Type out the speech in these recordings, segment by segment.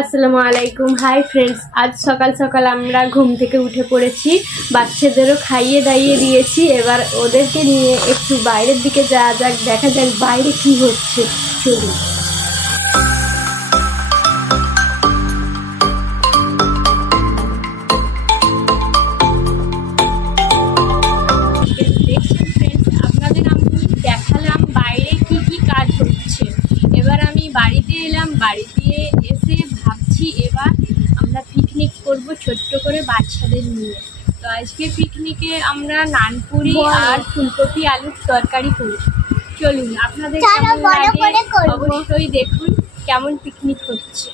আসসালামু আলাইকুম। Hi friends, আজ সকাল সকাল আমরা ঘুম থেকে উঠে পড়েছি, বাচ্চাদেরও খাইয়ে দাইয়ে দিয়েছি। এবার ওদেরকে নিয়ে একটু বাইরের দিকে যাওয়া যাক, দেখা যাক বাইরে কি হচ্ছে। চলুন। দেখছেন ফ্রেন্ডস, আপনাদের আমি দেখালাম বাইরে কি কি কাজ হচ্ছে। এবার আমি বাড়িতে এলাম, বাড়িতে এসে ভাবছি এবার আমরা পিকনিক করব ছোট্ট করে বাচ্চাদের নিয়ে। তো আজকে পিকনিকে আমরা নানপুরি আর ফুলকপি আলুর তরকারি করি। চলুন, আপনাদের কেমন লাগে অবশ্যই দেখুন কেমন পিকনিক হচ্ছে।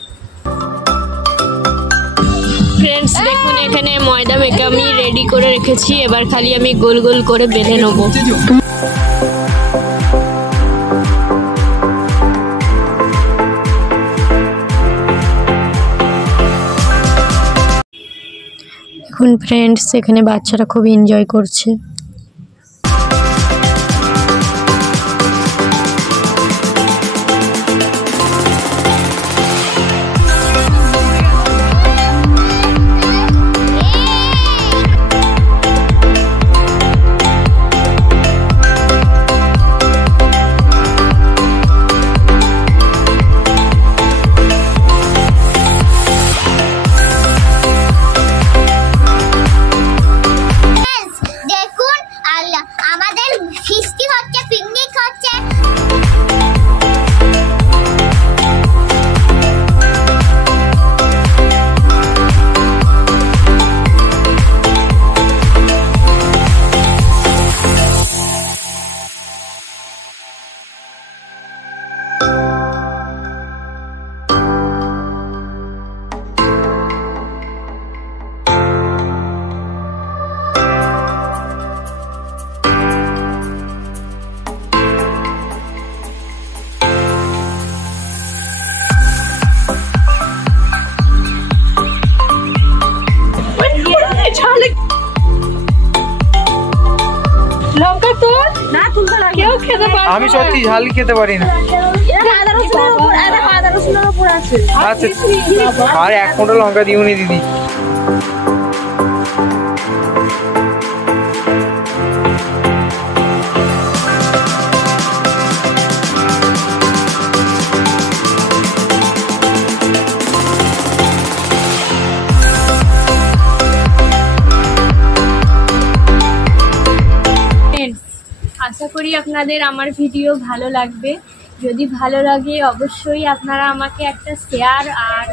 ফ্রেন্ডস দেখুন, এখানে ময়দা মেখে আমি রেডি করে রেখেছি, এবার খালি আমি গোল গোল করে বেলে নেব। দেখুন ফ্রেন্ডস, এখানে বাচ্চারা খুব এনজয় করছে। আমি সত্যি ঝাল খেতে পারি না। আর এক ফোঁটা লঙ্কা দিওনি দিদি। আশা করি আপনাদের আমার ভিডিও ভালো লাগবে। যদি ভালো লাগে অবশ্যই আপনারা আমাকে একটা শেয়ার আর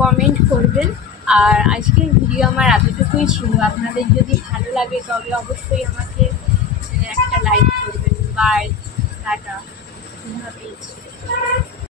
কমেন্ট করবেন। আর আজকের ভিডিও আমার এতটুকুই ছিল। আপনাদের যদি ভালো লাগে তবে অবশ্যই আমাকে একটা লাইক করবেন। Bye, tata.